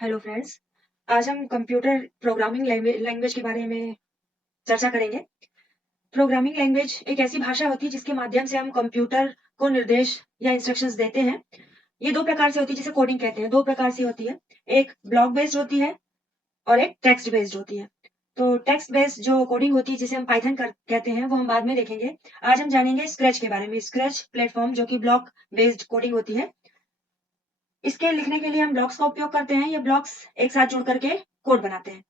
Hello friends. आज हम computer programming language के बारे में चर्चा करेंगे। प्रोग्रामिंग लैंग्वेज एक ऐसी भाषा होती है जिसके माध्यम से हम कंप्यूटर को निर्देश या इंस्ट्रक्शंस देते हैं। ये दो प्रकार से होती है, जिसे कोडिंग कहते हैं। दो प्रकार से होती है, एक ब्लॉक बेस्ड होती है और एक टेक्स्ट बेस्ड होती है। तो टेक्स्ट बेस्ड जो कोडिंग होती है, जिसे हम पाइथन कहते हैं, वो हम बाद में देखेंगे। आज हम जानेंगे स्क्रैच के बारे में। स्क्रैच प्लेटफॉर्म जो कि ब्लॉक बेस्ड कोडिंग होती है, इसके लिखने के लिए हम ब्लॉक्स का उपयोग करते हैं। ये ब्लॉक्स एक साथ जुड़ करके कोड बनाते हैं।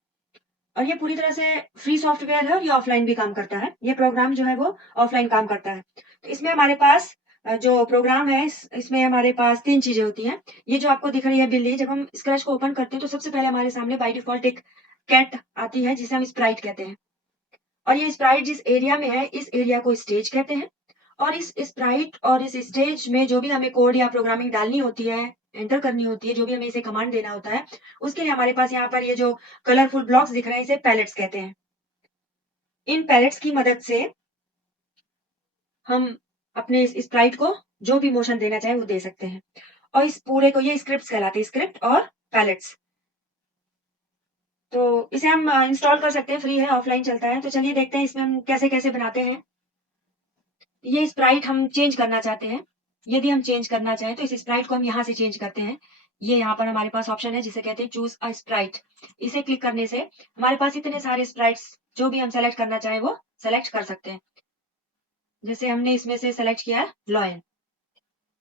और ये पूरी तरह से फ्री सॉफ्टवेयर है और ये ऑफलाइन भी काम करता है। ये प्रोग्राम जो है वो ऑफलाइन काम करता है। तो इसमें हमारे पास जो प्रोग्राम है, इसमें हमारे पास 3 चीज़ें होती हैं। ये जो आपको दिख रही है बिल्ली, जब हम स्क्रैच को ओपन करते हैं तो सबसे पहले हमारे सामने बाय डिफ़ॉल्ट एक कैट आती है, जिसे हम स्प्राइट कहते हैं। और ये स्प्राइट जिस एरिया में है, इस एरिया को स्टेज कहते हैं। और इस स्प्राइट और इस स्टेज में जो भी हमें कोड या प्रोग्रामिंग डालनी होती है, एंटर करनी होती है, जो भी हमें इसे कमांड देना होता है, उसके लिए हमारे पास यहाँ पर ये जो कलरफुल ब्लॉक्स दिख रहे हैं, इसे पैलेट्स कहते हैं। इन पैलेट्स की मदद से हम अपने इस स्प्राइट को जो भी मोशन देना चाहें वो दे सकते हैं। और इस पूरे को ये स्क्रिप्ट्स कहलाते हैं, स्क्रिप्ट और पैलेट्स। तो इसे हम इंस्टॉल कर सकते हैं, फ्री है, ऑफलाइन चलता है। तो चलिए देखते हैं इसमें हम कैसे-कैसे बनाते हैं। ये स्प्राइट हम चेंज करना चाहते हैं। यदि हम चेंज करना चाहें तो इस स्प्राइट को हम यहाँ से चेंज करते हैं। ये यहाँ पर हमारे पास ऑप्शन है जिसे कहते हैं चूज़ अ स्प्राइट। इसे क्लिक करने से हमारे पास इतने सारे स्प्राइट्स जो भी हम सेलेक्ट करना चाहें वो सेलेक्ट कर सकते हैं। जैसे हमने इसमें से सेलेक्ट किया है लॉयन,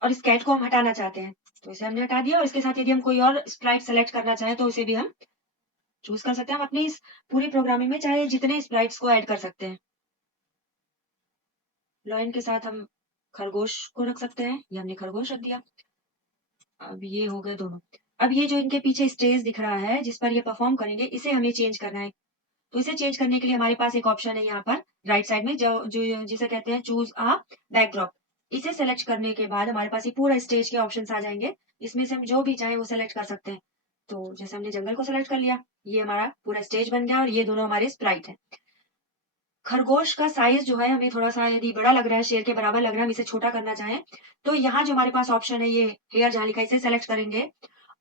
और इस कैट को हम हटाना चाहते हैं। तो इसे हमने हटा दिया, और इसके साथ यदि हम कोई और स्प्राइट सेलेक्ट करना चाहें तो उसे भी हम चूज़ कर सकते हैं। हम अपनी इस पूरी प्रोग्रामिंग में चाहे जितने स्प्राइट्स को ऐड कर सकते हैं। लॉयन के साथ हम खरगोश को रख सकते हैं। ये हमने खरगोश रख दिया। अब ये हो गए दोनों। अब ये जो इनके पीछे स्टेज दिख रहा है जिस पर ये परफॉर्म करेंगे, इसे हमें चेंज करना है। तो इसे चेंज करने के लिए हमारे पास एक ऑप्शन है यहाँ पर राइट साइड में, जो जो जिसे कहते हैं चूज अ बैकड्रॉप। इसे सेलेक्ट करने के बाद हमारे पास ये पूरा स्टेज के ऑप्शंस आ जाएंगे। इसमें से हम जो भी चाहें वो सेलेक्ट कर सकते हैं। तो जैसे हमने जंगल को सेलेक्ट कर लिया, ये हमारा पूरा स्टेज बन गया और ये दोनों हमारे स्प्राइट हैं। खरगोश का साइज जो है हमें थोड़ा सा यदि बड़ा लग रहा है, शेर के बराबर लग रहा है, हम इसे छोटा करना चाहें, तो यहाँ जो हमारे पास ऑप्शन है, ये हेयर जाली का, इसे सेलेक्ट करेंगे।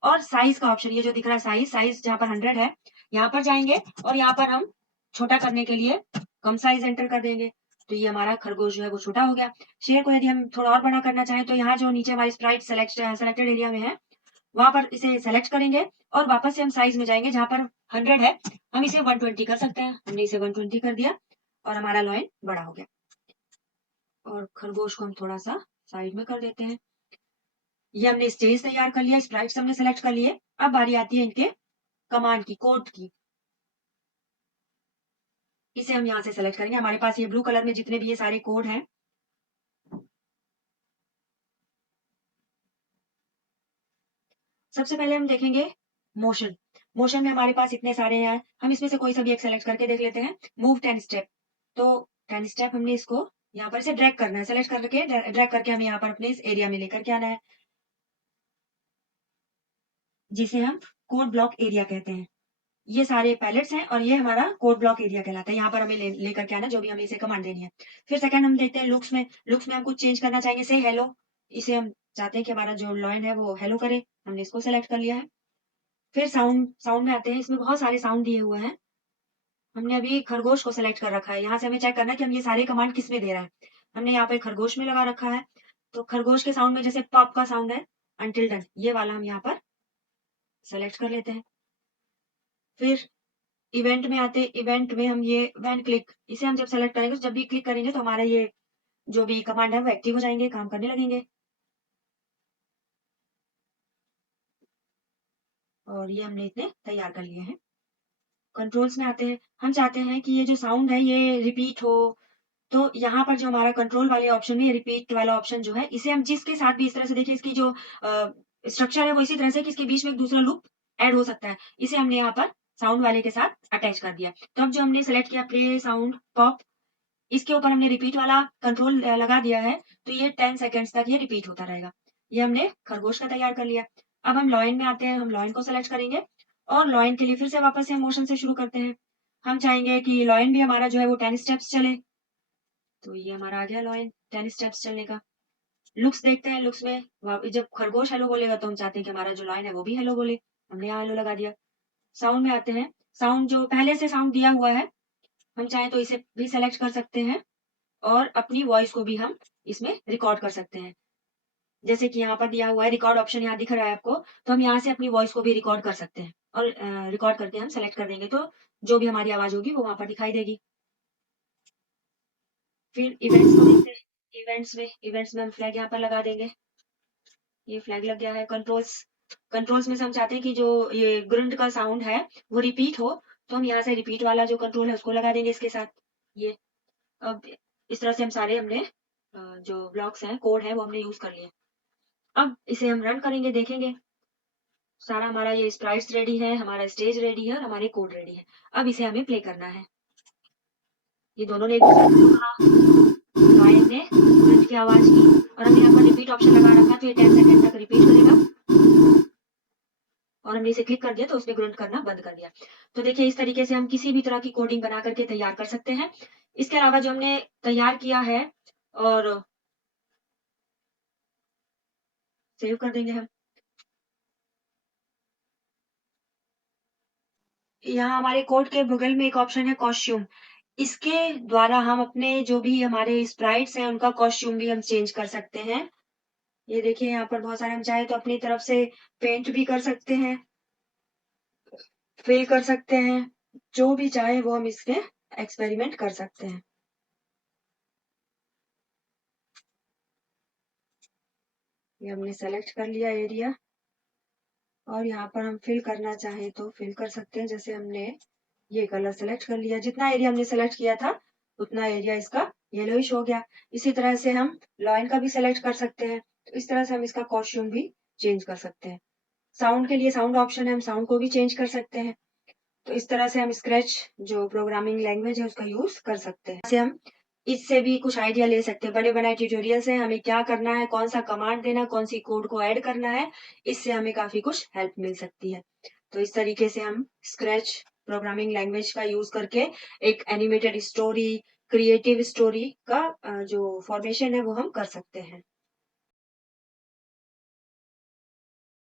और साइज का ऑप्शन, ये जो दिख रहा है साइज जहाँ पर 100 है, यहाँ पर जाएंगे और यहाँ पर हम छोटा करने के लिए कम साइज एंटर कर देंगे। तो ये हमारा खरगोश जो है वो छोटा हो गया। शेर को यदि हम थोड़ा और बड़ा करना चाहें, तो यहाँ जो नीचे हमारी स्प्राइट सेलेक्टेड एरिया में है, वहां पर इसे सेलेक्ट करेंगे और वापस से हम साइज में जाएंगे। जहां पर 100 है, हम इसे 120 कर सकते हैं। हमने इसे 120 कर दिया और हमारा लॉइन बड़ा हो गया। और खरगोश को हम थोड़ा सा साइड में कर देते हैं। ये हमने स्टेज तैयार कर लिया, स्प्राइट्स हमने सेलेक्ट कर लिए। अब बारी आती है इनके कमांड की, कोड की। इसे हम यहाँ से सेलेक्ट करेंगे। हमारे पास ये ब्लू कलर में जितने भी ये सारे कोड हैं, सबसे पहले हम देखेंगे मोशन। मोशन में हमारे पास इतने सारे हैं, हम इसमें से कोई सा भी एक सेलेक्ट करके देख लेते हैं। Move 10 step. तो 10 स्टेप हमने इसको यहाँ पर से ड्रैग करना है। सेलेक्ट करके ड्रैग करके हमें यहाँ पर अपने इस एरिया में लेकर के आना है, जिसे हम कोड ब्लॉक एरिया कहते हैं। ये सारे पैलेट्स हैं और ये हमारा कोड ब्लॉक एरिया कहलाता है। यहाँ पर हमें लेकर के आना जो भी हमें इसे कमांड देनी है। फिर सेकंड हम देखते हैं लुक्स में। लुक्स में हम कुछ चेंज करना चाहेंगे, से हेलो। इसे हम चाहते हैं कि हमारा जो लॉइन है वो हेलो करे। हमने इसको सेलेक्ट कर लिया है। फिर साउंड साउंड में आते हैं। इसमें बहुत सारे साउंड दिए हुए हैं। हमने अभी खरगोश को सेलेक्ट कर रखा है। यहाँ से हमें चेक करना है कि हम ये सारे कमांड किस में दे रहा है। हमने यहाँ पे खरगोश में लगा रखा है। तो खरगोश के साउंड में जैसे पॉप का साउंड है, अनटिल डन, ये वाला हम यहाँ पर सेलेक्ट कर लेते हैं। फिर इवेंट में आते, इवेंट में हम ये व्हेन क्लिक, इसे हम जब सेलेक्ट करेंगे, तो जब भी क्लिक करेंगे तो हमारा ये जो भी कमांड है वो एक्टिव हो जाएंगे, काम करने लगेंगे। और ये हमने इतने तैयार कर लिए हैं। कंट्रोल्स में आते हैं। हम चाहते हैं कि ये जो साउंड है ये रिपीट हो। तो यहाँ पर जो हमारा कंट्रोल वाले ऑप्शन में ये रिपीट वाला ऑप्शन जो है, इसे हम जिसके साथ भी इस तरह से देखिए, इसकी जो स्ट्रक्चर है वो इसी तरह से कि इसके बीच में एक दूसरा लूप ऐड हो सकता है। इसे हमने यहाँ पर साउंड वाले के साथ अटैच कर दिया। तो अब जो हमने सेलेक्ट किया प्ले साउंड पॉप, इसके ऊपर हमने रिपीट वाला कंट्रोल लगा दिया है। तो ये 10 सेकंड्स तक ये रिपीट होता रहेगा। ये हमने खरगोश का तैयार कर लिया। अब हम लॉइन में आते हैं। हम लॉइन को सेलेक्ट करेंगे और लॉइन के लिए फिर से वापस से हम मोशन से शुरू करते हैं। हम चाहेंगे कि लॉइन भी हमारा जो है वो 10 स्टेप्स चले। तो ये हमारा आ गया लॉइन 10 स्टेप्स चलने का। लुक्स देखते हैं। लुक्स में जब खरगोश हेलो बोलेगा तो हम चाहते हैं कि हमारा जो लॉइन है वो भी हेलो बोले। हमने यहाँ हेलो लगा दिया। साउंड में आते हैं। साउंड जो पहले से साउंड दिया हुआ है, हम चाहें तो इसे भी सेलेक्ट कर सकते हैं और अपनी वॉइस को भी हम इसमें रिकॉर्ड कर सकते हैं। जैसे कि यहाँ पर दिया हुआ है रिकॉर्ड ऑप्शन, यहाँ दिख रहा है आपको, तो हम यहाँ से अपनी वॉइस को भी रिकॉर्ड कर सकते हैं और रिकॉर्ड करके हम सेलेक्ट कर देंगे तो जो भी हमारी आवाज होगी वो वहां पर दिखाई देगी। फिर इवेंट्स को देखते हैं। इवेंट्स में हम फ्लैग यहाँ पर लगा देंगे। ये फ्लैग लग गया है। कंट्रोल्स में से हम चाहते हैं कि जो ये ग्रुंड का साउंड है वो रिपीट हो, तो हम यहाँ से रिपीट वाला जो कंट्रोल है उसको लगा देंगे इसके साथ। ये अब इस तरह से हम सारे हमने जो ब्लॉक्स हैं, कोड है, वो हमने यूज कर लिए। अब इसे हम रन करेंगे, देखेंगे सारा हमारा ये स्प्राइट्स रेडी है, हमारा स्टेज रेडी है और हमारे कोड रेडी है। अब इसे हमें प्ले करना है। ये दोनों ने एक दूसरे को कहा, गायक ने ग्रुंड की आवाज की और हमने यहाँ पर रिपीट ऑप्शन लगा रखा, तो ये 10 सेकंड तक रिपीट करेगा और हमने इसे क्लिक कर दिया तो उसने ग्रुंट करना बंद कर दिया। तो देखिए इस तरीके से हम किसी भी तरह की कोडिंग बना करके तैयार कर सकते हैं। इसके अलावा जो हमने तैयार किया है और सेव कर देंगे हम। यहाँ हमारे कोड के बगल में एक ऑप्शन है कॉस्ट्यूम। इसके द्वारा हम अपने जो भी हमारे स्प्राइट्स हैं उनका कॉस्ट्यूम भी हम चेंज कर सकते हैं। ये देखिए यहाँ पर बहुत सारे, हम चाहे तो अपनी तरफ से पेंट भी कर सकते हैं, फिल कर सकते हैं, जो भी चाहे वो हम इसमें एक्सपेरिमेंट कर सकते हैं। ये हमने सेलेक्ट कर लिया एरिया और यहाँ पर हम फिल करना चाहें तो फिल कर सकते हैं। जैसे हमने ये कलर सेलेक्ट कर लिया, जितना एरिया हमने सेलेक्ट किया था उतना एरिया इसका येलोइश हो गया। इसी तरह से हम लाइन का भी सेलेक्ट कर सकते हैं, तो इस तरह से हम इसका कॉस्ट्यूम भी चेंज कर सकते हैं। साउंड के लिए साउंड ऑप्शन है, हम साउंड को भी चेंज कर सकते हैं। तो इस तरह से हम स्क्रैच जो प्रोग्रामिंग लैंग्वेज है उसका यूज कर सकते हैं। जैसे हम इससे भी कुछ आइडिया ले सकते हैं, बने बनाए ट्यूटोरियल से हमें क्या करना है, कौन सा कमांड देना, कौन सी कोड को ऐड करना है, इससे हमें काफी कुछ हेल्प मिल सकती है। तो इस तरीके से हम स्क्रैच प्रोग्रामिंग लैंग्वेज का यूज करके एक एनिमेटेड स्टोरी, क्रिएटिव स्टोरी का जो फॉर्मेशन है वो हम कर सकते हैं।